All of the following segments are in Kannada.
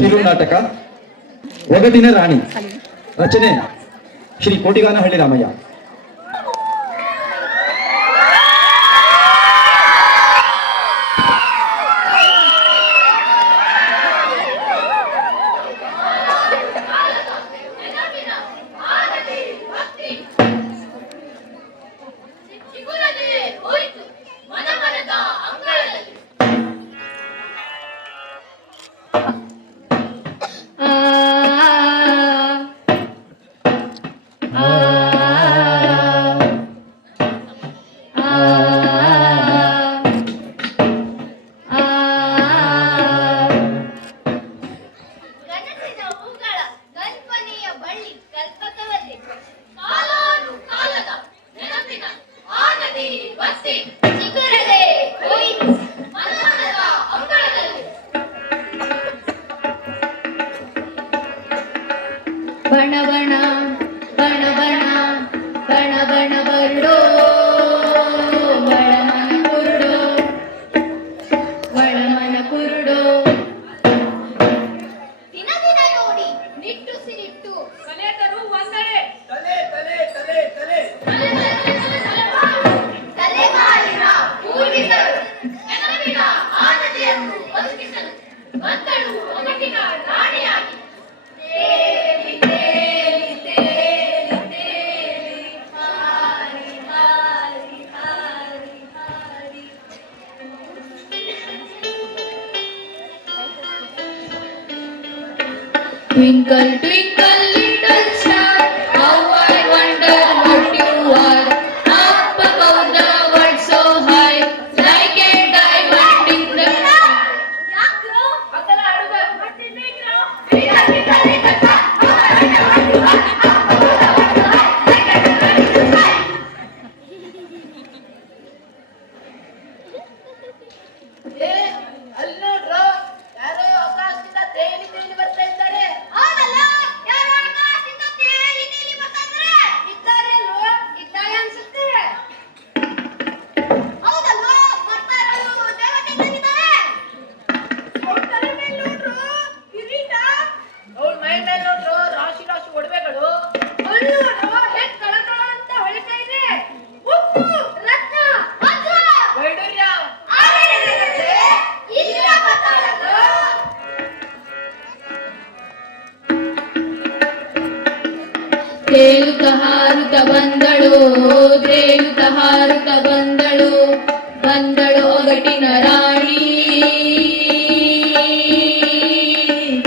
ಕಿರು ನಾಟಕ ಒಗಟಿನ ರಾಣಿ. ರಚನೆ ಶ್ರೀ ಕೋಟಿಗಾನಹಳ್ಳಿ ರಾಮಯ್ಯ. ಬಣ ಬಣ ಬಣ ಬಣ ಬಣ ಬಣ ಬರುಡೋ ಬಳಮನ ಕುರುಡೋ ಬಳಮನ ಕುರುಡೋ ದಿನ ದಿನ ನೋಡಿ ನಿಟ್ಟುಸಿರಿಟ್ಟು ಕಲೆತರು ಒಂದೆಡೆ ತಲೆ ತಲೆ ತಲೆ ತಲೆ ತಲೆಮಾರಿನ ಪೂರ್ವಿಕರು ನೆನಪಿನ ಆನದಿಯನ್ನು ಬದುಕಿಸಲು ಬಂದಳು ಒಗಟಿನ ರಾಣಿಯಾಗಿ. ತೇಲಿ ತೇಲಿ ತೇಲಿ ತೇಲಿ ಹಾರಿ ಹಾರಿ ಹಾರಿ ಹಾರಿ. Twinkle twinkle little star, how I wonder what you are. Up above the world so high, like a diamond in the sky. ಯಾಕ್ರೋ ಅಕಲ ಅಡುಗ ಮಟ್ಟಿನೇಗ್ರೋ ಅಲ್ಲಿ ನೋಡ್ರು ಯಾರೋ ಆಕಾಶದಿಂದ ತೇಲಿ ತೇಲಿ ಬರ್ತಾ ಇದ್ದಾರೆ. ಹೌದಲ್ಲ, ಯಾರು ಆಕಾಶದಿಂದ ತೇಲಿ ತೇಲಿ ಬರ್ತಾರೆ? ಇದ್ದಾರೆ ಅಲ್ವೋ? ಇದ್ದಾರೆ ಅನ್ಸುತ್ತೆ. ಹೌದಲ್ವೋ? ಬರ್ತಾ ಇರೋರು ದೇವತೆ ಇದ್ದಾಗಿದ್ದಾರೆ. ಅವ್ರ ತಲೆ ಮೇಲೆ ನೋಡ್ರು ಕಿರೀಟ, ಅವಳ ಮೈ ಮೇಲೆ ನೋಡ್ರು ರಾಶಿ ರಾಶಿ ಒಡವೆಗಳು. ಅಲ್ಲಿ ನೋಡ್ರು ಹೇಗ್ ಕಳಕಳ ಅಂತ ಹೊಳಿತಾ ಇದೆ. ಉಪ್ಪು, ರತ್ನ, ವಜ್ರ, ವೈಡೂರ್ಯ. ಆಮೇಲೆ ಇಲ್ಲಿಯ ಬರ್ತಾಳಲ್ವೋ? ತೇಲುತ್ತ ಹಾರುತ್ತ ಬಂದಳು, ತೇಲುತ್ತ ಹಾರುತ್ತ ಬಂದಳು, ಬಂದಳು ಒಗಟಿನ ರಾಣಿ,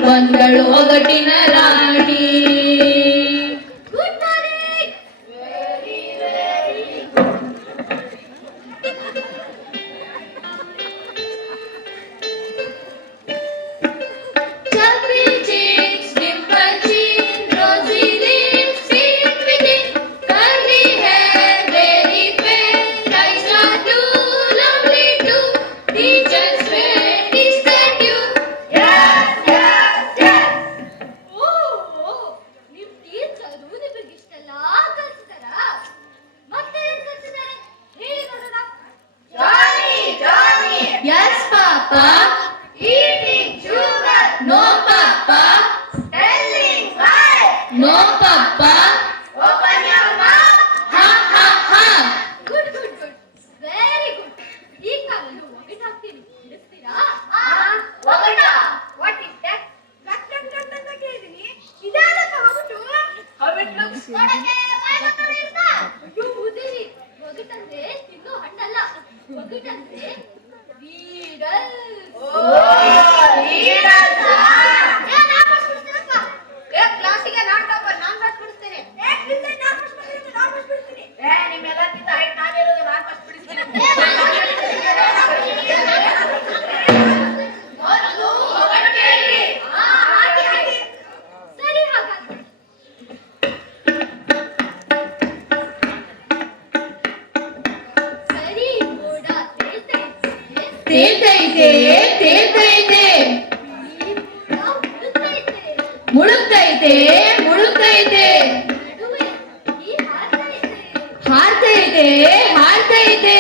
ಬಂದಳು ಒಗಟಿನ ರಾಣಿ. Good morning. Very very chubby cheeks, dimple chin, rosy lips, sweet within, curly hair, very fair, eyes are blue, lovely too. Teachers swear, is that you? Yes, yes, yes. Oh, ನಿಮ್ ಟೀಚರು ನಿಮಗಿಷ್ಟೆಲ್ಲ ಕಲಿಸಿದಾರಾ? ಮತ್ತೆ ಏನ್ ಕಲಿಸಿದ್ದಾರೆ? ಹೇಳಿ ನೋಡೋಣ. ಜಾನಿ ಜಾನಿ. Yes, Papa. Eating sugar. No, Papa. Telling lies. No, Papa. Open your mouth. Ha, ha, ha. Good, good, good. Very good. ಈ ಕಾಲಲ್ಲೂ ಒಗಟು ಹಾಕ್ತೀನಿ. ಬಿಡಿಸ್ತೀರಾ? ಒಗಟ. What is that? ಟಕ್ ಟಕ್ ಟಕ್ ಅಂತ ಕೇಳಿದೀನಿ. ಇದಾನಪ್ಪ ಒಗಟು? How it looks. ನೋಡಕ್ಕೆ ಬಾಯ್ಬತ್ತಲ್ಲಿ ಇರುತ್ತಾ? ಅಯ್ಯೋ ಉದಿರಿ. ಒಗಟಂದ್ರೆ ತಿನ್ನೋ ಹಣ್ಣಲ್ಲ. ಒಗಟಂದ್ರೆ ರೀಡಲ್. Leaders. ಕ್ಲಾಸಿಗೆ ನಾನ್ ಟಾಪರ್, ನಾನ್ ಫಸ್ಟ್ ಬಿಡಿಸ್ತೇನೆ. ನಿಮ್ಮೆಲ್ಲಕ್ಕಿಂತ ಹೈಟ್ ನಾನಿರೋದು ನಾನು ಫಸ್ಟ್ ಬಿಡಿಸ್ತೀನಿ. ಮೊದಲು ಒಗಟು ಹೇಳಿ. ಹಾಗೆ ಹಾಗೆ. ಸರಿ ಹಾಗಾದ್ರೆ. ಸರಿ ಮೋಡ ತೇಲ್ತೈತೆ, ತೇಲ್ತೈತೆ, ಮುಳುಗ್ತೈತೆ, ಮುಳುಗ್ತೈತೆ, ನಡುವೆ ಈ ಹಾರ್ತೈತೆ, ಹಾರ್ತೈತೆ.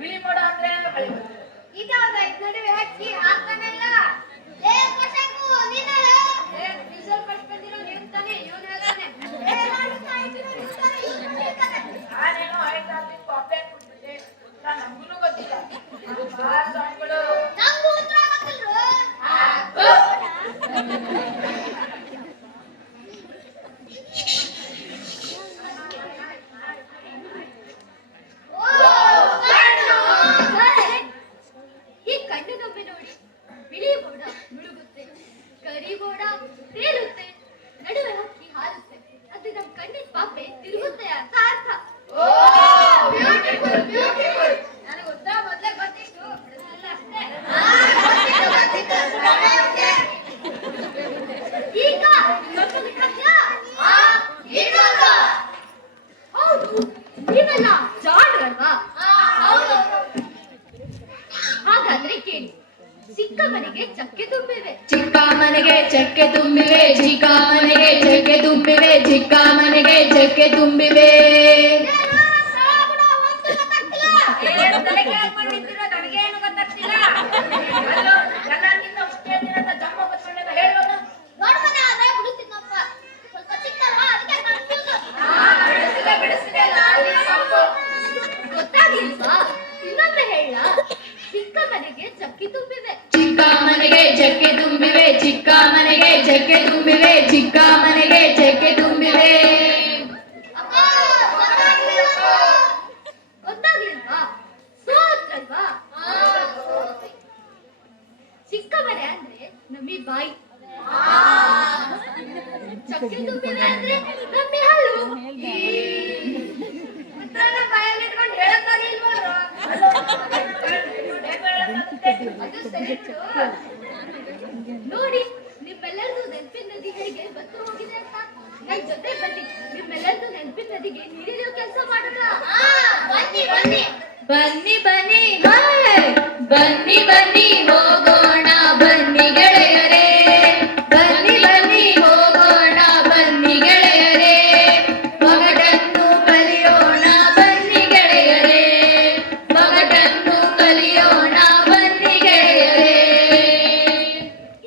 ಬಿಳಿ ಮೋಡ ಅಂದ್ರೆ ನೀ ಹಾಕ್ತಾನಲ್ಲ ಏ ಕಸಕು ನೀನಲ್ಲ ಏ ರಿಸಲ್ಟ್ ಫಸ್ಟ್ ಬಂದಿರೋ ನೀನು ತಾನೇ ಇವನು ಹೇಳ್ತಾನೆ ಏ ನಾನು ಸಾಯ್ತೀನಿ ಇರ್ತಾನೆ ಇವನು ಹೇಳ್ತಾನೆ ನಾನೇನೋ ಐದಾರು ಕಾಫಿ ಕುಡಿದೆ ನಮಗೂ ಗೊತ್ತಿಲ್ಲ ಆ ಸಾಂಗ್ಗಳು ನಂಗೂ ಉತ್ತರ ಗೊತ್ತಿಲ್ರು ಈ ಕಣ್ಣಿನೊಮ್ಮೆ ನೋಡಿ ಬಿಳಿ ಬೋಡ ಮುಳುಗುತ್ತೆ ಕರಿ ಬೋಡ ತೇಲುತ್ತೆ ನಡುವೆ ಹಕ್ಕಿ ಹಾರುತ್ತೆ ಅದು ನಮ್ಮ ಕಣ್ಣಿನ ಪಾಪೆ ತಿರುಗುತ್ತೆ ಅಂತ ಅರ್ಥ ನನಗೆ ಉತ್ತರ ಮೊದಲೇ ಗೊತ್ತಿತ್ತು ಬಿಡಿಸಲ್ಲ ಅಷ್ಟೇ ಈಗ ಇನ್ನೊಂದು ಕಥೆ. ಹೌದು ನೀವೆಲ್ಲ ಜಾಣರಲ್ವಾ ಹಾಗಾದ್ರೆ ಕೇಳಿ ಚಿಕ್ಕ ಮನೆಗೆ ಚಕ್ಕೆ ತುಂಬಿವೆ ಚಿಕ್ಕ ಮನೆಗೆ ಚಕ್ಕೆ ತುಂಬಿವೆ ಚಿಕ್ಕ ಮನೆಗೆ ಚಕ್ಕೆ ತುಂಬಿವೆ ಚಿಕ್ಕ ಮನೆಗೆ ಚಕ್ಕೆ ತುಂಬಿವೆ ಏನು ತಲೆ ಕೇಳ್ಕೊಂಡಿದ್ದೀರೋ ನನಗೇನು ಗೊತ್ತಾಗ್ತಿಲ್ಲ ಅಲ್ಲೋ ಎಲ್ಲರಿಗಿಂತ ಅಷ್ಟೇ ದಿನದ ಜಮ್ಮ ಬಸ್ಕೊಂಡಾಗ ಹೇಳೋಣ ನೋಡ್ಮನೆ ಆದ್ರೆ ಬಿಡುತ್ತಿದ್ದಪ್ಪ ಸ್ವಲ್ಪ ಚಿಕ್ಕಲ್ವಾ ಅದಕ್ಕೆ ಬಿಡಿಸಿದೆ ಲಾಲಿ ಸಾಕು ಗೊತ್ತಾಗಿಲ್ವಾ ಇನ್ನೊಮ್ಮೆ ಹೇಳ ಚಿಕ್ಕ ಮನೆಗೆ ಚಕ್ಕಿ ತುಂಬಿವೆ ಚಿಕ್ಕ ಮನೆಗೆ ಚಕ್ಕೆ ತುಂಬಿವೆ ಚಿಕ್ಕ ಮನೆಗೆ ಚಕ್ಕೆ ತುಂಬಿವೆ ಚಿಕ್ಕ ಮನೆಗೆ ಚಕ್ಕೆ ತುಂಬಿವೆ ಅಪ್ಪ ಗೊತ್ತಾಗ್ಲಿಲ್ವಾ ಸೋತ್ರಲ್ವಾ ಚಿಕ್ಕ ಮನೆ ಅಂದ್ರೆ ನಮ್ಮಿ ಬಾಯಿ ಚಕ್ಕೆ ತುಂಬಿವೆ ಅಂದ್ರೆ ನಮ್ಮಿ ಹಲ್ಲು ಉತ್ತರನ ಬಾಯಲ್ಲಿ ಇಟ್ಕೊಂಡು ಹೇಳಕ್ಕಾಗಿಲ್ವಲ್ರು ಅದು ಸರಿ ನೋಡಿ ನಿಮ್ಮೆಲ್ಲರದು ನೆನಪಿನ ನದಿ ಹೇಗೆ ಬತ್ತು ಹೋಗಿದೆ ಅಂತ ನನ್ ಜೊತೆ ಬನ್ನಿ ನಿಮ್ಮೆಲ್ಲರದು ನೆನಪಿನ ನದಿಗೆ ನೀರಿನ ಕೆಲಸ ಮಾಡೋಣ ಬನ್ನಿ ಬನ್ನಿ ಬನ್ನಿ ಬನ್ನಿ ಹಾಯ್ ಬನ್ನಿ ಬನ್ನಿ ಹೋಗೋಣ ಬನ್ನಿ ಗೆಳೆಯರೇ ಬನ್ನಿ ಬನ್ನಿ ಹೋಗೋಣ ಬನ್ನಿ ಗೆಳೆಯರೇ ಒಗಟನ್ನು ಕಲಿಯೋಣ ಬನ್ನಿ ಗೆಳೆಯರೇ ಒಗಟನ್ನು ಕಲಿಯೋಣ ಬನ್ನಿ ಗೆಳೆಯರೇ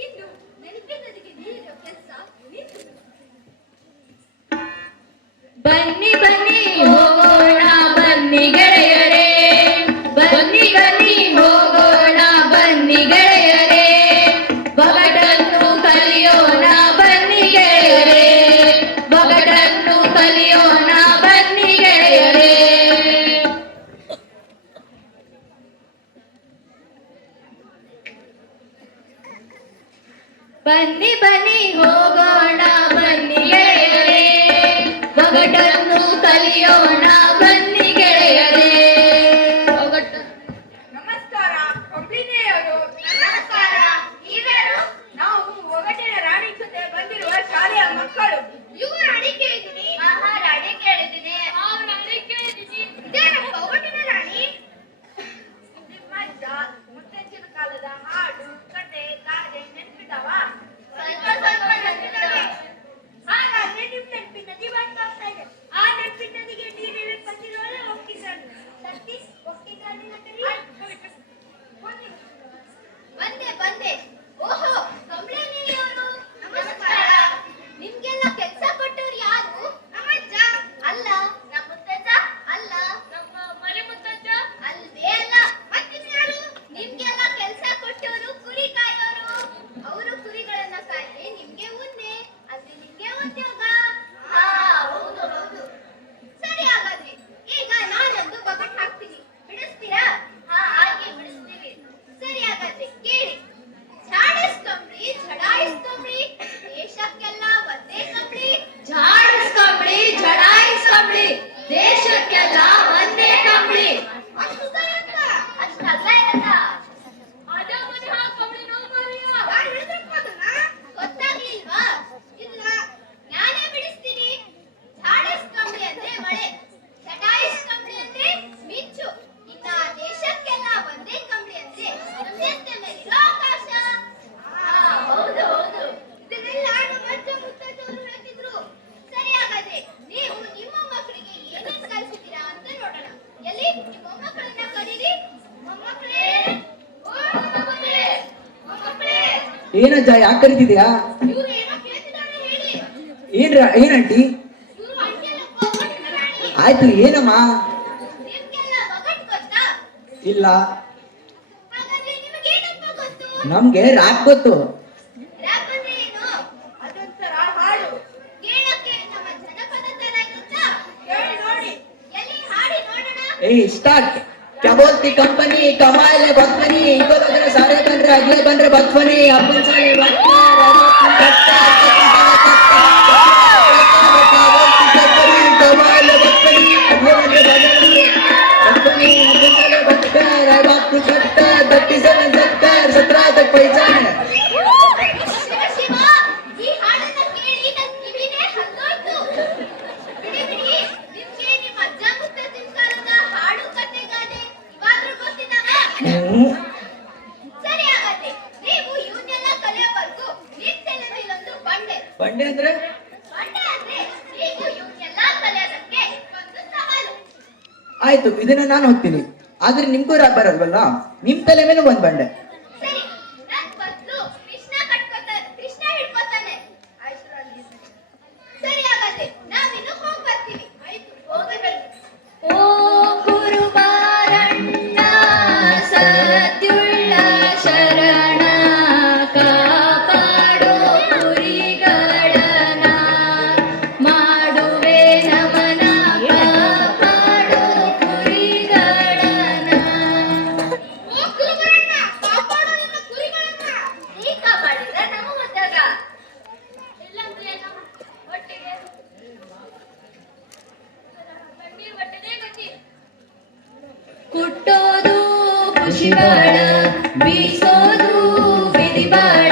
ಇನ್ನು ನೆನಪಿನ ನದಿಗೆ ನೀರಿನ ಕೆಲಸ ನಿಂತು ಬನ್ನಿ ಬನ್ನಿ ಹೋಗೋಣ ಬನ್ನಿ ಗೆಳೆಯರೇ ಬನ್ನಿ ಬನ್ನಿ ಹೋಗೋಣ ಬನ್ನಿ ಗೆಳೆಯರೇ ಒಗಟನ್ನು ಕಲಿಯೋಣ ಬನ್ನಿ ಗೆಳೆಯರೇ ಒಗಟನ್ನು ಕಲಿಯೋಣ ಬನ್ನಿ ಗೆಳೆಯರೇ ಬನ್ನಿ ಬನ್ನಿ ಹೋಗೋಣ ಬನ್ನಿ ಗೆಳೆಯರೇ ಒಗಟನ್ನು ಕಲಿಯೋಣ ಬನ್ನಿ ಗೆಳೆಯರೇ ಒಗಟ ನಮಸ್ಕಾರ ಕಂಪ್ಲಿನೆಯವರು ನಮಸ್ಕಾರ ನೀವ್ಯಾರು ನಾವು ಒಗಟಿನ ರಾಣಿ ಜೊತೆ ಬಂದಿರುವ ಶಾಲೆಯ ಮಕ್ಕಳು ಇವರು ರಾಣಿ ಕೇಳಿದ್ದೀನಿ ರಾಣಿ ಕೇಳಿದ್ದೀನಿ ರಾಣಿ ಕೇಳಿದ್ದೀನಿ ಇದೇನಪ್ಪ ಒಗಟಿನ ರಾಣಿ ನಿಮ್ಮ ಅಜ್ಜ ಮುತ್ತಜ್ಜನ ಕಾಲದ ಹಾಡು ಕತೆ ಗಾದೆ ನೆನಪಿದಾವ ಸ್ವಲ್ಪ ಸ್ವಲ್ಪ ನೆನಪಿದಾವೆ ಹಾಗಾದ್ರೆ ನಿಮ್ ನೆನಪಿನ ನದಿ ಬರ್ತಾ ಇದೆ ಆ ನೆನಪಿನ ನದಿಗೆ ನೀರಿನ ಏನಜ್ಜ ಯಾಕೆ ಕರಿತಿದ್ಯಾ? ಇವ್ರು ಏನೋ ಕೇಳ್ತಿದ್ದಾರೆ ಹೇಳಿ. ಏನಂಟಿ? ಇವ್ರು ಅಂಟಿಯಲ್ಲ ಒಗಟಿನ ರಾಣಿ. ಆಯ್ತು ಏನಮ್ಮ? ನಿಮ್ಗೆಲ್ಲ ಒಗಟ್ ಗೊತ್ತಾ? ಇಲ್ಲ, ಹಾಗಾದ್ರೆ ನಿಮಗೇನಪ್ಪ ಗೊತ್ತು? ನಮ್ಗೆ ರಾಕ್ ಗೊತ್ತು. ರ್ಯಾಪ್ ಅಂದ್ರೆ ಏನು? ಅದೊಂಥರ ಹಾಡು. ಕೇಳಕ್ಕೆ ನಮ್ಮ ಜನಪದ ತರ ಇರುತ್ತಾ? ಹೇಳಿ ನೋಡಿ. ಎಲ್ಲಿ ಹಾಡಿ ನೋಡೋಣ. ಏಯ್ ಸ್ಟಾರ್ಟ್. क्या बोलती कंपनी कमाए बदफनी इको बदरे सारे बन रहे अगले बन रहे बदफनी अपन सारे ಶಿವ, ಈ ಹಾಡನ್ನ ಕೇಳಿ ನನ್ನ ಕಿವಿನೇ ಹಲ್ಲೋಯ್ತು. ಬಿಡಿ ಬಿಡಿ, ನಿಮ್ಗೆ ನಿಮ್ಮ ಅಜ್ಜ ಮುತ್ತಜ್ಜನ ಕಾಲದ ಹಾಡು ಕತೆ ಗಾದೆ ಇವಾದ್ರೂ ಗೊತ್ತಿದ್ದಾವ? ಸರಿ ಹಾಗಾದ್ರೆ ನೀವು ಇವನ್ನೆಲ್ಲ ಕಲಿಯೋವರೆಗೂ ನಿಮ್ ತಲೆ ಮೇಲೊಂದು ಬಂಡೆ. ಬಂಡೆ ಅಂದ್ರೆ ಬಂಡೆ ಅಂದ್ರೆ ನೀವು ಇವನ್ನೆಲ್ಲ ಕಲಿಯೋದಕ್ಕೆ ಒಂದು ಸವಾಲು. ಆಯ್ತು, ಇದನ್ನ ನಾನು ಹೋಗ್ತೀನಿ. ಆದ್ರೆ ನಿಮ್ಗೂ ರಾಕ್ ಬರಲ್ವಲ್ಲ, ನಿಮ್ ತಲೆ ಮೇಲೆ ಒಂದ್ ಬಂಡೆ. ಸರಿ, ನನ್ ಬದ್ಲು ಕೃಷ್ಣ ಹಿಡ್ಕೊತಾನೆ. ಆಯ್ತು ರಾಣಿ. ಸರಿ ಹಾಗಾದ್ರೆ ನಾವಿನ್ನು ಹೋಗ್ ಬರ್ತೀವಿ. ಆಯ್ತು ಹೋಗಿ ಬನ್ನಿ. ಓ ಗುರುಬಾರಣ್ಣ ಸತ್ಯುಳ್ಳ ಶರಣ ಕಾಪಾಡೋ ಕುರಿಗಳನ ಮಾಡುವೆ ನಮನ ಕಾಪಾಡೋ ಕುರಿಗಳನ. ಓ ಕುರುಬರಣ್ಣ, ಕಾಪಾಡು ನಿಮ್ಮ ಕುರಿಗಳನ್ನ. ನೀ ಕಾಪಾಡಿದ್ರೆ ನಮ್ಮ ಹೊತ್ತಾಗ ಇಲ್ಲಂದ್ರೆ ನಮ್ಮ ಹೊಟ್ಟೆಗೆ ಬನ್ನಿ, ಹೊಟ್ಟೆನೇ ಗತಿ. ಕುಟ್ಟೋದು ಖುಷಿ ಬಾಳ ಬೀಸೋದು ವಿಧಿ ಬಾಳ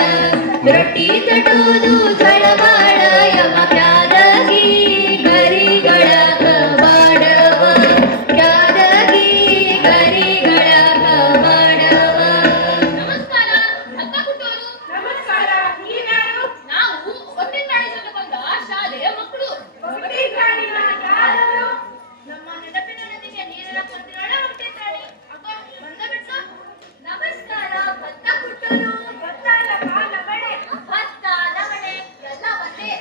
ರೊಟ್ಟಿ ತಟ್ಟೋದು ಝಳಬಾಳ ಯಮ ಪ್ಯಾದಗಿ ಗರಿಗಳ ಕವಾಡವ ಪ್ಯಾದಗಿ ಗರಿಗಳ ಕವಾಡವ. ನಮಸ್ಕಾರ, ಹತ್ತ ಕುಟ್ಟೋರು. ನಮಸ್ಕಾರ. ನೀವ್ಯಾರು? ನಾವು ಒಟ್ಟಿನ ಕಾಣಿಸಲು ಬಂದ ಶಾಲೆಯ ಮಕ್ಕಳು. ಒಗಟಿನ ರಾಣಿನ ಯಾರು? ನಮ್ಮ ನೆನಪಿನ ನದಿಗೆ ನೀರೆಲ್ಲ ಕೊಂದಿರೋಳ ಹೊರಟಿದ್ದಾಳೆ. ಅಪ್ಪ ಬಂದ ಬಿಟ್ಟು. ನಮಸ್ಕಾರ, ಭತ್ತ ಕುಟ್ಟೋರು. ಗೊತ್ತಲ್ಲಪ್ಪ ನಮ್ಮನೆ. ಭತ್ತ, ನವಣೆ ಎಲ್ಲ ಒಂದೇ.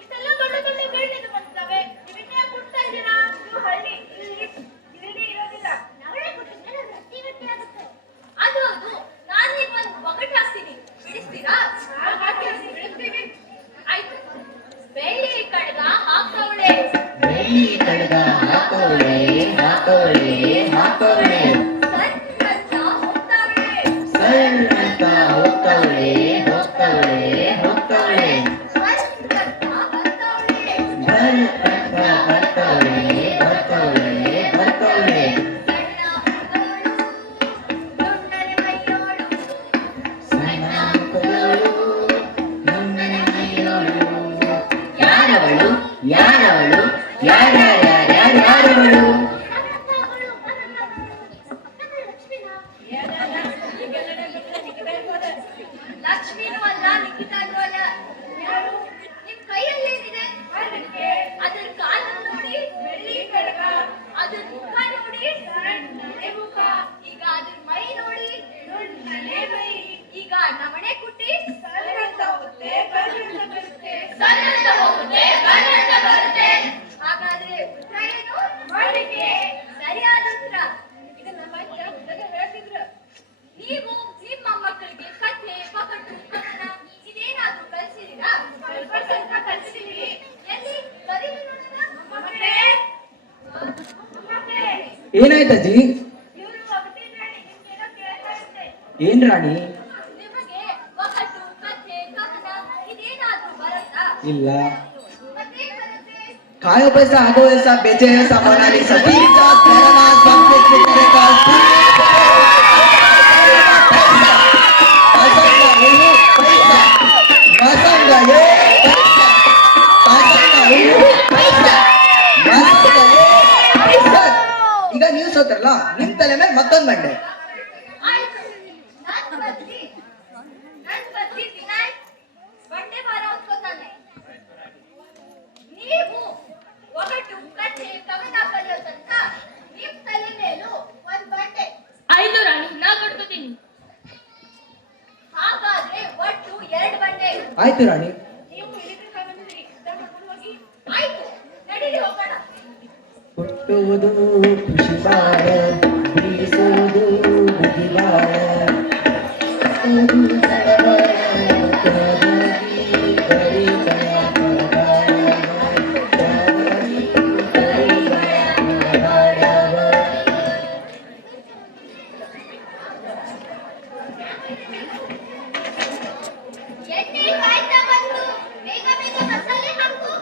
ಇಷ್ಟೆಲ್ಲ ದೊಡ್ಡ ದೊಡ್ಡ ಬೆಳೆದು ಬಂದಿದ್ದಾವೆ. ನೀವಿನ್ನೇ ಕುಟ್ತಾ ಇದ್ದೀರಾ? ಇದು ಹಳ್ಳಿ. ಇಲ್ಲಿ ಇರೋದಿಲ್ಲ. ನವಣೆ ಕುಟ್ಟಿದ್ರೆ ನನ್ನ ರೊಟ್ಟಿ ಗಟ್ಟಿ ಆಗುತ್ತೆ. ಅದು ನಾನೀಗ ಒಂದು ಒಗಟು ಹಾಕ್ತೀನಿ, ಬಿಡಿಸ್ತೀರಾ? ಹಾಗಾಗಿ ಬಿಡುತ್ತೀವಿ. ಆಯ್ತು. ಬೆಳ್ಳಿ ಕಡ್ಗ ಹಾಕವಳೆ. ಬೆಳ್ಳಿ ಕಡ್ಗ ಹಾಕೋಳೆ ಹಾಕೋಳೆ ಹಾಕೋಳೆ ಸಣ್ಣ ಹೋಗ್ತಾವಳೆ. ಸರ್ ಅಂತ ಹೋಗ್ತಾವಳೆ ಹೋಗ್ತಾವಳೆ ಹೋಗ್ತಾವಳೆ ಸಣ್ಣ ಬರ್ತಾವಳೆ. ಬರ್ ಅಂತ ಬರ್ತಾವಳೆ ಬರ್ತಾವಳೆ ಬರ್ತಾವಳೆ ಸಣ್ಣ ಹುಡುಗಳು, ದುಂಡನೆ ಮೈಯೋಳು. ಸಣ್ಣ ಮಕ್ಕಳು ನನ್ನನೆ ಮೈಯೋಳು ಯಾರವಳು ಯಾರವಳು ಯಾರವಳು ಲಕ್ಷ್ಮೀನೂ ಅಲ್ಲ, ನಿಖಿತಾನೂ ಅಲ್ಲ. ನಿಮ್ ಕೈಯಲ್ಲೇನಿದೆ? ಅದರ ಕಾಲನ್ನು ನೋಡಿ. ಬೆಳ್ಳಿ ಕಡ್ಗ. ಅದ್ರ ಮುಖ ನೋಡಿ. ಸಣ್ಣನೆ ಮುಖ. ಈಗ ಅದ್ರ ಮೈ ನೋಡಿ. ದುಂಡನೆ ಮೈ. ಈಗ ನವಣೆ ಕುಟ್ಟಿ ಸಣ್ಣಂತ ಹೋಗುತ್ತೆ, ಕಣ್ಣಂತ ಬರುತ್ತೆ. ಸಣ್ಣಂತ ಹೋಗುತ್ತೆ, ಕಣ್ಣಂತ ಬರುತ್ತೆ. ಹಾಗಾದ್ರೆ ಉತ್ತರ ಏನು? ಮಾಡಿಕೆ. ಸರಿಯಾದ ಉತ್ತರ. ಇದು ನಮ್ಮ ಅಜ್ಜ ಹುಡುಗ ಹೇಳ್ತಿದ್ರು. ನೀವು ನಿಮ್ಮ ಮಕ್ಕಳಿಗೆ ಕಥೆ, ಪಗಟ್ಟು, ಕಥನ ಇದೇನಾದ್ರೂ ಕಲಿಸಿದ್ದೀರಾ? ಸ್ವಲ್ಪ ಸ್ವಲ್ಪ ಕಲಿಸಿದೀವಿ. ಎಲ್ಲಿ ಕರೀರಿ ನೋಡೋಣ. ಮಕ್ಕಳೇ, ಮಕ್ಕಳೇ, ಏನಾಯ್ತಜ್ಜಿ? ಇವ್ರು ಒಗಟಿನ ರಾಣಿ ನಿಮ್ಗೇನೋ ಕೇಳ್ತಾ ಇದ್ದೆ. ಏನ್ ರಾಣಿ? ನಿಮಗೆ ಒಗಟು, ಕಥೆ, ಕಥನ ಇದೇನಾದ್ರೂ ಬರುತ್ತಾ? ಇಲ್ಲ. ಮತ್ತೇನ್ ಬರುತ್ತೆ? खायो पैसा आगो ऐसा बेचे ऐसा मोनाली सभी का करना सब कुछ तेरे का ಈಗ ನೀವು ಸೋತ್ರಲ್ಲ, ನಿಮ್ ತಲೆ ಮೇಲೆ ಮತ್ತೊಂದು ಬಂಡೆ. ಆಯ್ತು. ನನ್ ಬದ್ಲಿ ವಿನಾಯಕ್ ಬಂಡೆ ಭಾರ ಹೊತ್ಕೋತಾನೆ. ನೀವು ಒಗಟು, ಕಥೆ, ಕವನ ಕಲಿಯೋದಂತ ನಿಮ್ ತಲೆ ಮೇಲೂ ಒಂದ್ ಬಂಡೆ. ಆಯ್ತು ರಾಣಿ, ನಾ ಕೊಡ್ಕೋತೀನಿ. ಹಾಗಾದ್ರೆ ಒಟ್ಟು ಆಯ್ತು ರಾಣಿ. ನೀವು ಇಲ್ಲಿಗೆ ಬಂದಿದ್ದೀರಿ, ಊಟ ಮಾಡ್ಕೊಂಡು ಹೋಗಿ. ಆಯ್ತು, ನಡೀರಿ ಹೋಗೋಣ. ಹುಟ್ಟುವುದು ಖುಷಿ ಬಾಳ, ಬೀಸುವುದು ಬುದ್ಧಿ ಬಾಳ. ಅದು ಸಡಗರ, ಕಾದಾಗಿ ಕರಿತನ ಕಾದಾಡ, ಕಾದಾಗಿ ಕರಿತನ ಕಾದಾಡ. ಎಣ್ಣೆ ಕಾಯ್ತಾ ಬಂತು, ಬೇಗ ಬೇಗ ಮಸಾಲೆ ಹಾಕು.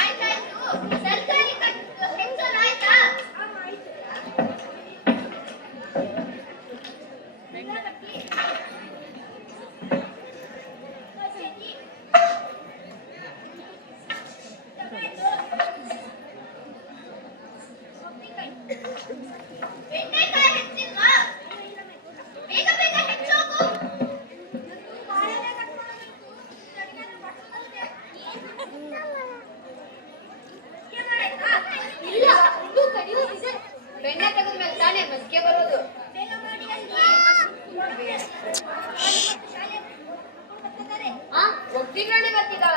ಆಯ್ತಾಯ್ತು, ತರಕಾರಿ ಹೆಚ್ಚೋಣ ಆಯ್ತಾ? ಬೆಂಡೆಕಾಯಿ ಹೆಚ್ಚಿಲ್ವಾ? ಬೇಗ ಬೇಗ ಹೆಚ್ಚೋಗು. ಇಲ್ಲ, ಇನ್ನೂ ಕಡಿಯೋದಿದೆ. ಬೆಣ್ಣೆ ತೆಗೆದ ಮೇಲೆ ತಾನೇ ಮಸ್ಕೆ ಬರೋದು. ಆ, ಒಗ್ಗರಣೆ ಬರ್ತಿದ್ದಾಳ.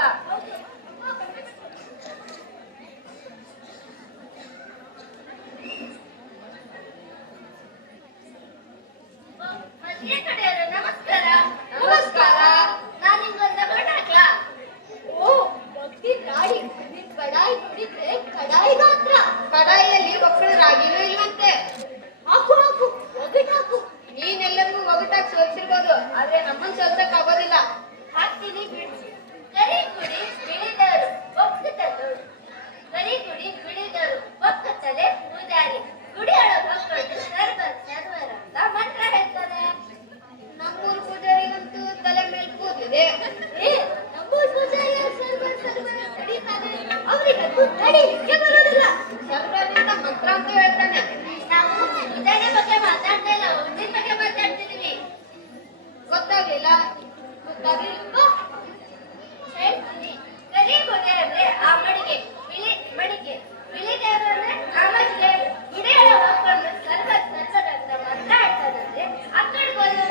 ಮದ್ವೆ ಕಡೆಯವರು ನಮಸ್ಕಾರ. ನಮಸ್ಕಾರ. ನಾನು ನಿಮ್ಗೊಂದು ರಗಡ್ ಹಾಕ್ಲಾ? ಓ, ಭಕ್ತಿ ರಾಡಿ. ನಿನ್ ಕಡಾಯಿ ನೋಡಿದ್ರೆ ಕಡಾಯಿ ಗಾತ್ರ. ಕಡಾಯಿಯಲ್ಲಿ ಒಕ್ಕಳು ರಾಗಿನೂ ಇಲ್ವಂತೆ. ಹಾಕು ಹಾಕು, ಒಗಟ್ ಹಾಕು. ನೀನೆಲ್ಲರಿಗೂ ಒಗಟಾಗಿ ಸೋಲ್ಸಿರ್ಬೋದು, ಆದ್ರೆ ನಮ್ಮನ್ನು ಸೋಲ್ಸಕ್ ಆಗೋದಿಲ್ಲ. ಹಾಕ್ತೀನಿ ಬಿಡ್ಸಿ. ಕರಿ ಕುಡಿ ಬಿಳಿದರು ಒಕ್ಕುತ್ತಲು, ಕರಿ ಕುಡಿ ಬಿಳಿದರು ಒಕ್ಕುತ್ತಲೆ ಪೂಜಾರಿ, ಗುಡಿಯೊಳಗೆ ಹೊಕ್ಕೊಂಡು ಸರ್ವರ ಅಂತ ಮಂತ್ರ ಹೇಳ್ತಾರೆ. ನಮ್ಮೂರು ಪೂಜಾರಿಗಂತೂ ತಲೆ ಮೇಲೆ ಕೂದಲಿದೆ. ಏ, ನಮ್ಮೂರು ಪೂಜಾರಿ ಸರ್ವರ ನಡೀತಾನೆ, ಅವರಿಗಂತೂ ನಡೀಲಿಕ್ಕೆ ಬರೋದಿಲ್ಲ. ಸರ್ವರಿಂದ ಮಂತ್ರ ಅಂತ ಹೇಳ್ತಾನೆ. ನಾವು ಪೂಜಾರಿ ಬಗ್ಗೆ ಮಾತಾಡ್ತಾ ಇಲ್ಲ, ಒಂದಿನ ಬಗ್ಗೆ ಮಾತಾಡ್ತಿದೀವಿ. ಗೊತ್ತಾಗ್ಲಿಲ್ಲ? ಗೊತ್ತಾಗ್ಲಿಲ್ವಾ? ಹೇಳ್ತೀನಿ. ಕರಿ ಗುಡಿ ಅಂದ್ರೆ ಆ ಮಡಿಗೆ, ಬಿಳಿ ಮಡಿಗೆ, ಬಿಳಿ ದೇವರು ಅಂದ್ರೆ ಆ ಮಡಿಗೆ. ಗುಡಿಯೊಳ ಹೋಗ್ಕೊಂಡು ಸರ್ವದಂತ ಮಂತ್ರ ಹೇಳ್ತಾನಂದ್ರೆ ಆ ಕಡೆ ಬರು.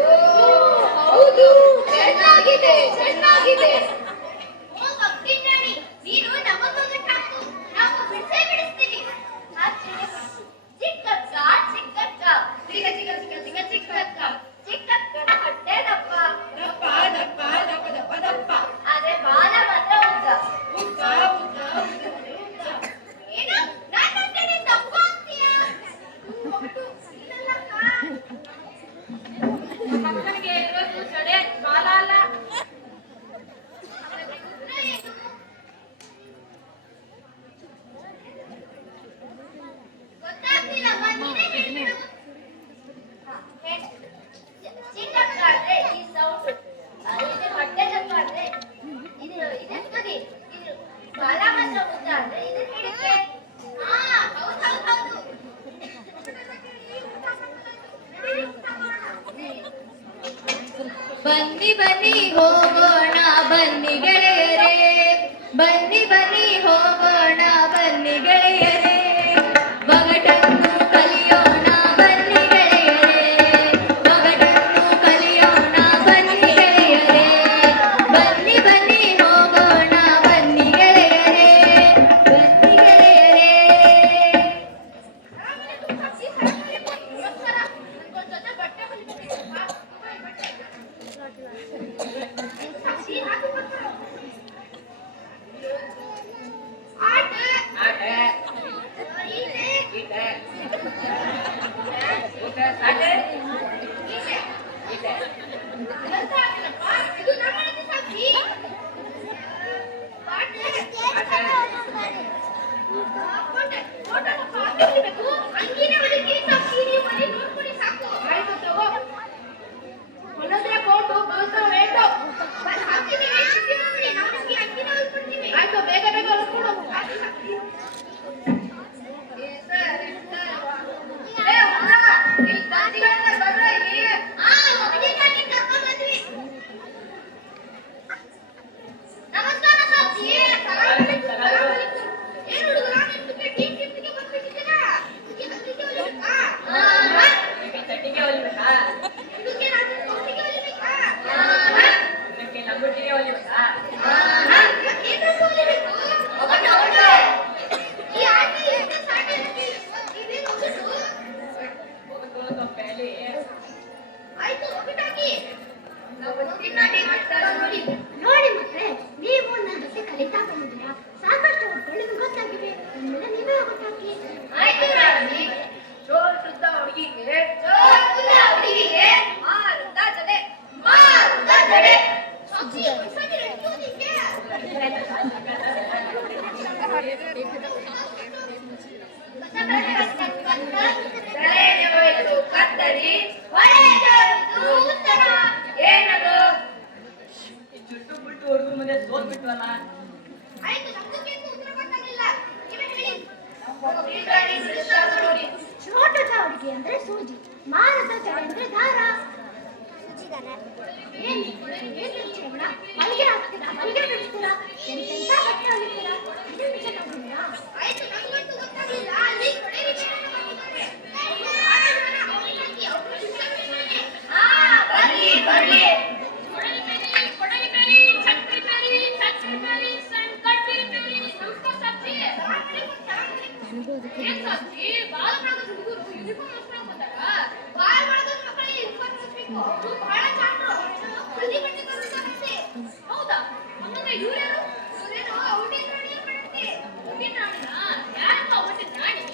ಓ, ಹೌದು, ಚೆನ್ನಾಗಿದೆ ಚೆನ್ನಾಗಿದೆ. ಓ ಭಕ್ತಿ ರಾಣಿ, ನೀನು ನಮ್ಮ ಬಗ್ಗೆ ಹಾಕು, ನಾವು ಬಿಡಿಸೇ ಬಿಡಿಸ್ತೀವಿ. ಹಾಕ್ತೀನಿ. ಚಿಕ್ಕಕ್ಕ ಚಿಕ್ಕಕ್ಕ, ಚಿಕ್ಕ ಚಿಕ್ಕ ಚಿಕ್ಕ ಚಿಕ್ಕ ಚಿಕ್ಕಕ್ಕ, ಚಿಕ್ಕಕ್ಕನ ಹೊಟ್ಟೆ ದಪ್ಪ ದಪ್ಪ ದಪ್ಪ ದಪ್ಪ ದಪ್ಪ ದಪ್ಪ, ಆದ್ರೆ ಬಾಲ ಮಾತ್ರ ಉದ್ದ ಉದ್ದ ಉದ್ದ ಉದ್ದ. ಏನು ನಾನಂತೆ ನೀನ್ ದಪ್ಪ ಅಂತೀಯಾ? ಮಕ್ಕಳಿಗೆ ಇರೋದು ಜಡೆ ಬಾಲ ಅಲ್ಲ. ಗೊತ್ತಾಗ್ತಿಲ್ಲಮ್ಮ, ನೀನೇ ಹೇಳ್ಬಿಡು. ಚಿಕ್ಕಕ್ಕ ಅಂದ್ರೆ ಈ ಸೌಂಡ್, ಇದು ಹೊಟ್ಟೆ ದಪ್ಪ ಅಂದ್ರೆ ಇದನ್ ತುದಿ, ಇದು ಬಾಲ ಮಾತ್ರ ಉದ್ದ ಅಂದ್ರೆ ಇದನ್ ಹಿಡಿಕೆ. ಹಾ, ಹೌದು ಹೌದು ಹೌದು. ಬನ್ನಿ ಬನ್ನಿ ಹೋಗೋಣ ಬನ್ನಿ ಗೆಳೆಯರೇ, ಬನ್ನಿ ಬನ್ನಿ ಹೋಗೋಣ ಬನ್ನಿ ಗೆಳೆಯರೇ, ಒಗಟನ್ನು ಕಲಿಯೋಣ ಬನ್ನಿ ಗೆಳೆಯರೇ, ಒಗಟನ್ನು ಕಲಿಯೋಣ ಬನ್ನಿ ಗೆಳೆಯರೇ, ಬನ್ನಿ ಬನ್ನಿ ಹೋಗೋಣ ಬನ್ನಿ ಗೆಳೆಯರೇ, ಬನ್ನಿ ಗೆಳೆಯರೇ. ಆ ಸೂಜಿ ಅಂದ್ರೆ ಸೂಜಿ, ಮಾರದ ಜಡೆ ಅಂದ್ರೆ ದಾರ. ಏನ್ ಶ್ರವಣ, ಮಲ್ಲಿಗೆ ಹಾಕ್ತೀರಾ, ಮಲ್ಲಿಗೆ ಬಿಡಿಸ್ತೀರಾ, ಎಂತೆಂತ ಬಟ್ಟೆ ಹೊಲಿತೀರಾ, ಇದನ್ನ ಚೆನ್ನಾಗಿಲ್ಲ. ಆಯ್ತು, ನಂಗಂತೂ ಗೊತ್ತಾಗ್ಲಿಲ್ಲ. ಅಲ್ಲಿ ಕೊಡಲಿ ಬೇರೆ ಬಂದಿದ್ದಾರೆ. ಹಾ, ಬರ್ಲಿ ಬರ್ಲಿ. ಕೊಡಲಿ ಬೇರೆ, ಚಟ್ನಿ ಬೇರೆ, ಸಣ್ಣ ಕಡ್ಡಿ ಬೇರೆ, ನಮಸ್ಕಾರ ಸಬ್ಜಿ. ಏನ್ ಸಬ್ಜಿ? ಬಾಲ್ ಮಾಡೋದು ಹುಡುಗರು ಯೂನಿಫಾರ್ಮ್ ಹಾಸ್ಕೊಂಡು ಬಂದಾರ. ಬಾಲ್ ಮಾಡೋದು ಮಕ್ಕಳಿಗೆ ಯೂನಿಫಾರ್ಮ್ ಹಾಕ್ಬೇಕು. ಅವ್ರು ಬಹಳ ಚಾಟ್ರು. ಹಳದಿ ಬಟ್ಟೆ ತಂದಿದ್ದಾರಂತೆ. ಹೌದಾ? ಹಂಗಂದ್ರೆ ಇವ್ರೇನು ಔಟಿಂಗ್ ರಾಣಿ ಮಾಡಂತೆ. ಔಟಿಂಗ್ ರಾಣಿನಾ? ಯಾರಪ್ಪ ಔಟಿಂಗ್ ರಾಣಿ?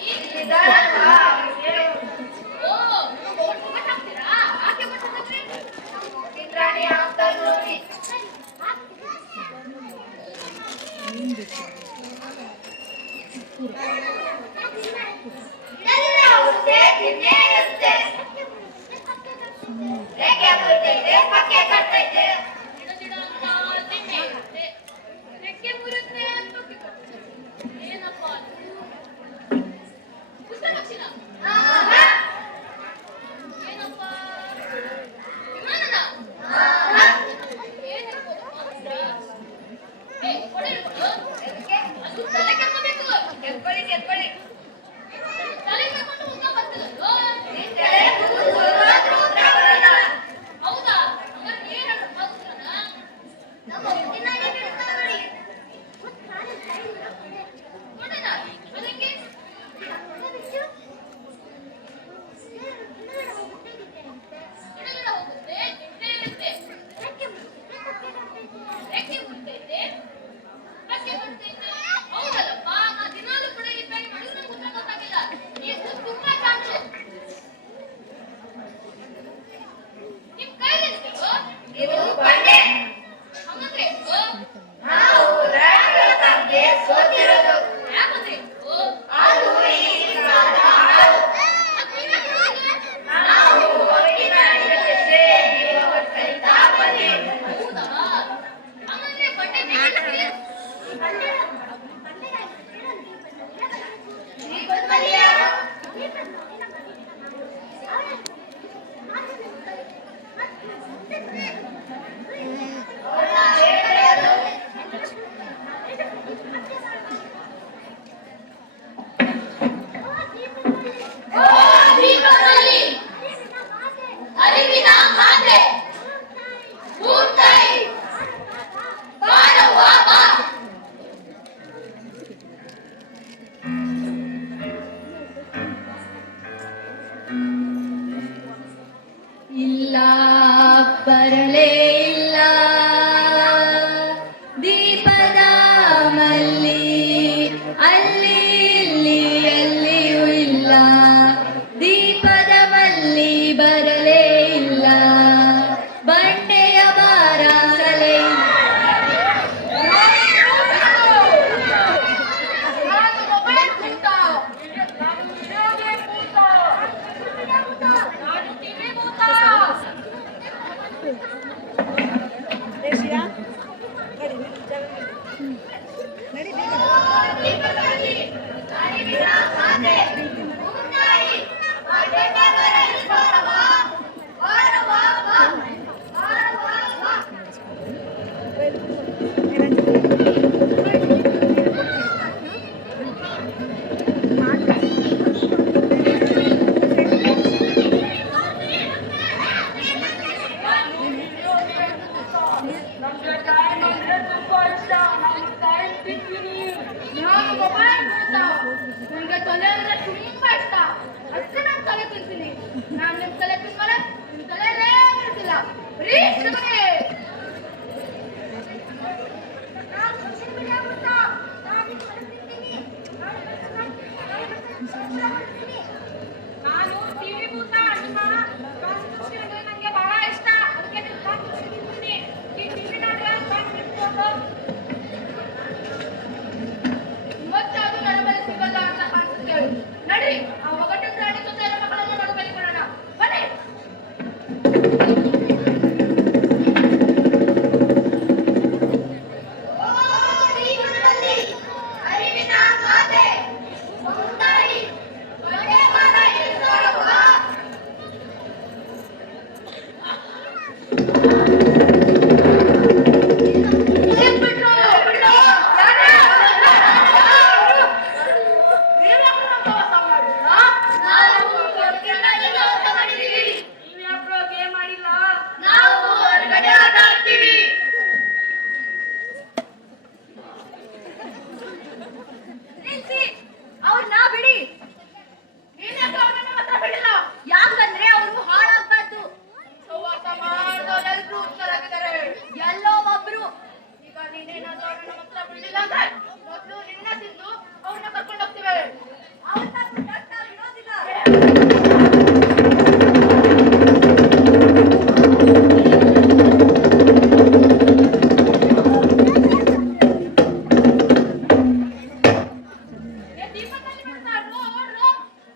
ಏ ದೀಪದಲ್ಲಿ ಮಾಡ್ತಾರೋ ಅವ್ರು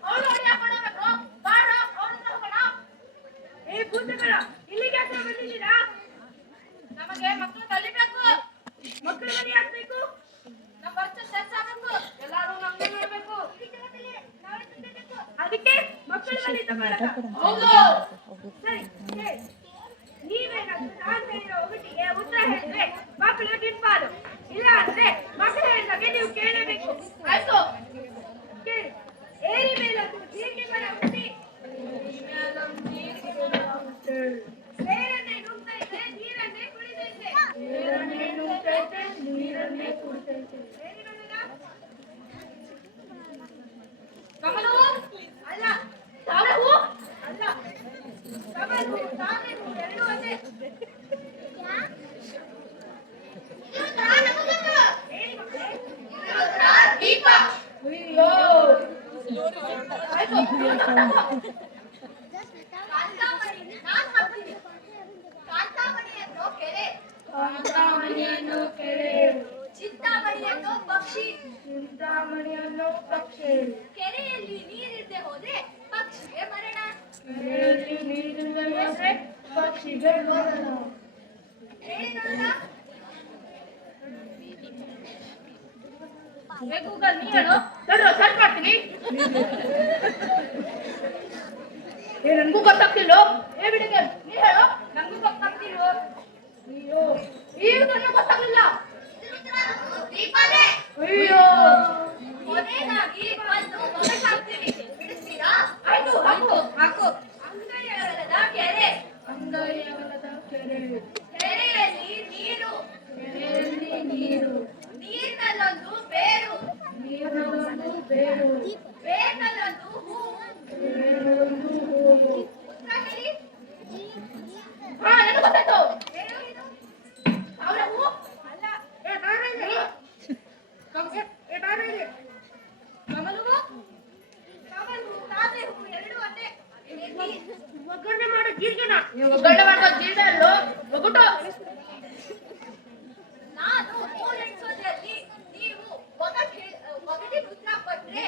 ಅವ್ರು ಹೊಡಿಯಾಕ್ ಹೊಡಿಬೇಕು ಬಾರ ಅವ್ರ ಹತ್ರ ಹೋಗೋಣ. ಏ ಭೂತಗಳ ಇಲ್ಲಿಗೆ ಯಾಕೆ ಬಂದಿದ್ದೀರಾ? ನಮಗೆ ಮಕ್ಕಳು ಕಲಿಬೇಕು, ಮಕ್ಕಳು ಮನೆ ಆಗ್ಬೇಕು, ನಮ್ಮ ವರ್ಷ ಕೆಲಸ ಆಗ್ಬೇಕು, ಎಲ್ಲಾರು ನಮ್ಗೆ ನೋಡ್ಬೇಕು, ಅದಕ್ಕೆ ಮಕ್ಕಳು ಮನೆ ತಗೊಳ್ಳೋಣ. ಹೌದು ಸರಿ ಸರಿ. ನೀವೇನಾದ್ರೂ ನಾನು ಹೇಳಿರೋ ಒಗಟಿಗೆ ಉತ್ತರ ಹೇಳಿದ್ರೆ ಮಕ್ಕಳು ಡಿಂಪಾಲು, ಇಲ್ಲ ಅಂದ್ರೆ ಮಕ್ಕಳು ಹೇಳಿದಾಗೆ ನೀವು ಕೇಳಬೇಕು. ಆಯ್ತು ಕೇಳಿ. ಏರಿ ಮೇಲೊಂದು ಜೀರಿಗೆ ಮರ ಹುಟ್ಟಿ ಬೇರನ್ನೇ ನುಗ್ತೈತೆ ನೀರನ್ನೇ ಕುಡಿತೈತೆ. ಏರಿ ನೋಡೋಣ. ಕಮಲವು ಅಲ್ಲ, ತಾಳವು ಅಲ್ಲ, ಕಮಲು ತಾಳೆವು ಎರಡೂ ಒಂದೇ. ಹೇಳಿ ಮಕ್ಕಳೇ. ದೀಪ. ಅಯ್ಯೋ ಆಯ್ತು. ಕಾಂತಾಮಣಿ ನಾನ್ ಹಾಕ್ತೀನಿ. ಕಾಂತಾಮಣಿ ಅನ್ನೋ ಕೆರೆ, ಕಾಂತಾಮಣಿಯನ್ನು ಕೆರೆ, ಚಿಂತಾಮಣಿ ಅನ್ನೋ ಪಕ್ಷಿ. ಚಿಂತಾಮಣಿಯನ್ನು ಪಕ್ಷಿ, ಕೆರೆಯಲ್ಲಿ ನೀರಿಲ್ಲದೆ ಹೋದ್ರೆ ಪಕ್ಷಿಗೆ ಮರಣ. ಕೆರೆಯಲ್ಲಿ ನೀರಿಲ್ಲದೆ ಹೋದ್ರೆ ಪಕ್ಷಿಗೆ ಮರಣ. ಹೇಳಿ ನೋಡೋಣ. ಏ ಗೂಗಲ್ ನೀ ಹೇಳು, ಸರ್ಚ್ ಮಾಡ್ತೀನಿ. ಏ ನನ್ಗೂ ಗೊತ್ತಾಗ್ತಿಲ್ಲ. ಏ ಬಿಡಿಗೆ ನೀ ಹೇಳು, ನನ್ಗೂ ಗೊತ್ತಾಗ್ತಿಲ್ಲ. ಅಯ್ಯೋ ಈಗ ನನಗೂ ಗೊತ್ತಾಗಲಿಲ್ಲ. ದೀಪನೇ. ಅಯ್ಯೋ ಕೊನೆಯದಾಗಿ ಒಂದು ಮೊಗಟು ಹಾಕ್ತೀನಿ. ಬಿಡಿಸ್ತೀರಾ? ಆಯ್ತು ಹಾಕು ಹಾಕು. ಅಂಗೈಯಗಲದ ಕೆರೆ, ಅಂಗೈಯಗಲದ ಕೆರೆ, ಕೆರೆಯಲ್ಲಿ ನೀರು, ಕೆರೆಯಲ್ಲಿ ನೀರು, ನೀರಿನಲ್ಲೊಂದು ಬೇರು, ನೀರಿನಲ್ಲೊಂದು ಬೇರು, ಬೇರಿನಲ್ಲೊಂದು ಹೂವು. ಬೇರೊಂದು ಹೂವು. ಉತ್ತರ ಹೇಳಿ. ಹಾ ನನಗೆ ಗೊತ್ತಾಯ್ತು. ಏನು ಇದು? ಅವರ ಹೂವು ಅಲ್ಲ. ಏ ನಾನು ಹೇಳಿ. ಏ ನಾನು ಹೇಳಿ. ಕಮಲವು ಕಮಲು, ತಾವರೆ ಹೂವು ಎರಡೂ ಒಂದೇ. ಒಗ್ಗರಣೆ ಮಾಡೋ ಜೀರಿಗೆನ. ನೀವು ಒಗ್ಗರಣೆ ಮಾಡೋ ಜೀರಿಗೆ ಅಲ್ಲೋ ಒಗ್ಗಟ್ಟು. ನಾನು ಮೂಲೆಣಿಸೋದ್ರಲ್ಲಿ ನೀವು ಒಗಟಿಗೆ ಉತ್ತರ ಕೊಟ್ರೆ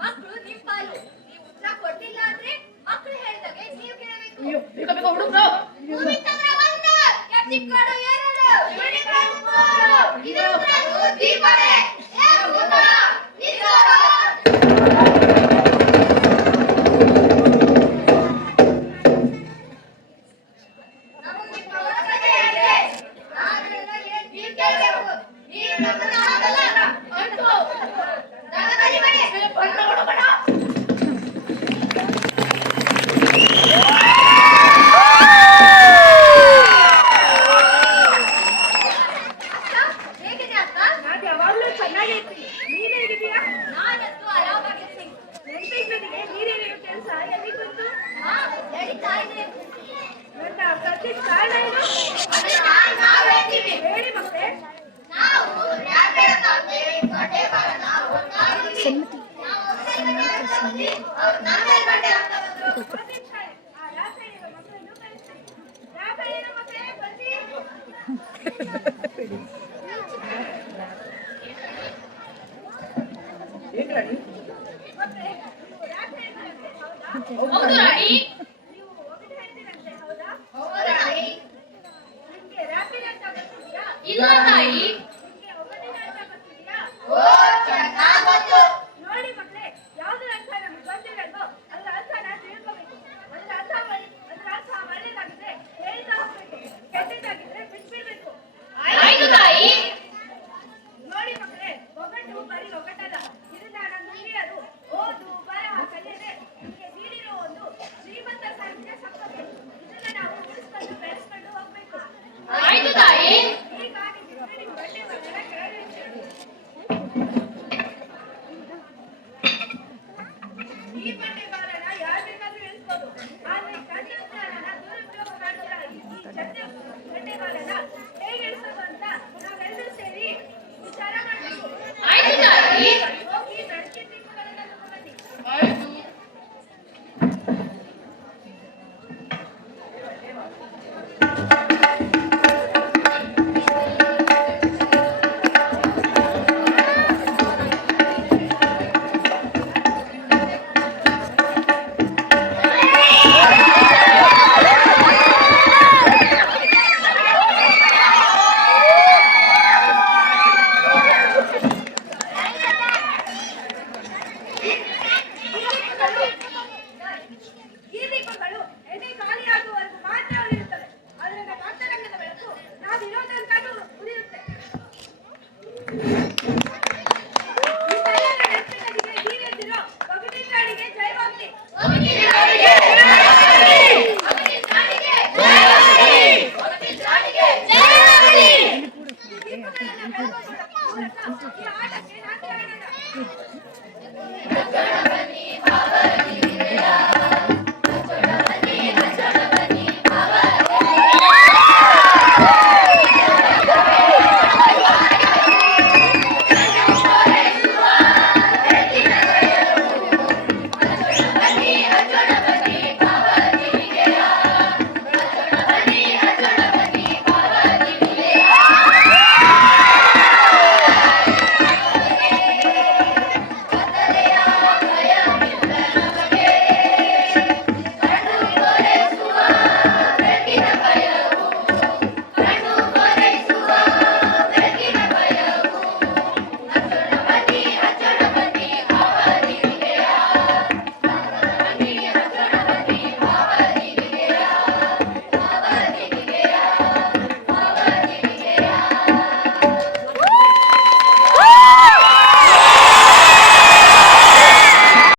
ಮಕ್ಕಳು ನಿಮ್ಮ ಪಾಲು. ನೀವು ಉತ್ತರ ಕೊಟ್ಟಿಲ್ಲ ಅಂದ್ರೆ ಮಕ್ಕಳು ಹೇಳಿದಾಗೆ ನೀವು ಕೇಳಬೇಕು. ಅಯ್ಯೋ ಬೇಗ ಬೇಗ ಹುಡುಗ್ರು. ಭೂಮಿತಂದ್ರ ಒಂದು, ಕೆತ್ತಿಕ್ಕೋಡು ಎರಡು, ಯುನಿಕಾರ್ನ್ ಮೂರು. ಇದು ಉತ್ತರದ್ದು ದೀಪವೇ. ಏ ಭೂತ, ನಿಲ್ಲೋಡು. ನಮಗೆ ಪ್ರವಾಸಕ್ಕೆ ಹೇಳಿದೆ. ನಾನು ನಿಮಗೆ ನೀರು ಕೇಳಬೇಕು. ನೀರು ನಮ್ಮನ್ನ ಆಗಲ್ಲ. ಅಂಟು. ನಗದಲ್ಲಿ ಬನ್ನಿ. ಬಣ್ಣ ಹೊಡೋಣ. ಹೇಗಿದೆ ಅಕ್ಕ? ನಾನು ಯಾವಾಗಲೂ ಚೆನ್ನಾಗಿರ್ತೀನಿ. ನೀನು ಹೇಗಿದ್ದೀಯಾ? ನಾನಂತೂ ಆರಾಮಾಗಿರ್ತೀನಿ. ನೆನಪಿಗೆ ನನಗೆ ನೀರಿನ ಕೆಲಸ ಎಲ್ಲಿ ಬಂತು? ಹಾ, ನಡೀತಾ ಇದೆ. ನನ್ನ ಪ್ರತಿ ಕಾರಣ ಏನು? ಅದನ್ನ ನಾವು ಹೇಳ್ತೀವಿ. ಹೇಳಿ ಮಕ್ಕಳೇ. ನಾವು ಯಾವ್ಯಾವ ತಂದೆ ಗಡ್ಡೆ ಬರೋಣ ಒಟ್ಟಾಗಿ. ನಾವು ಒಂದೇ ಗಡ್ಡೆ ಅಂತ ಬಂದ್ವಿ, ಅವ್ರು ನಾವೇ ಗಡ್ಡೆ ಅಂತ ಬಂದ್ರು. ಅದೇ ಛಾಯೆ. ಆ ರಾಸಾಯನಿಕ ಮಕ್ಕಳನ್ನು ಕಳಿಸಿ. ರಾಸಾಯನಿಕ ಮಕ್ಕಳೇ ಬನ್ನಿ. ಏನ್ ರಾಣಿ? ಮಕ್ಕಳೇ, ನೀವು ರಾಸಾಯನಿಕ ಹೌದಾ? ಹೌದು ರಾಣಿ.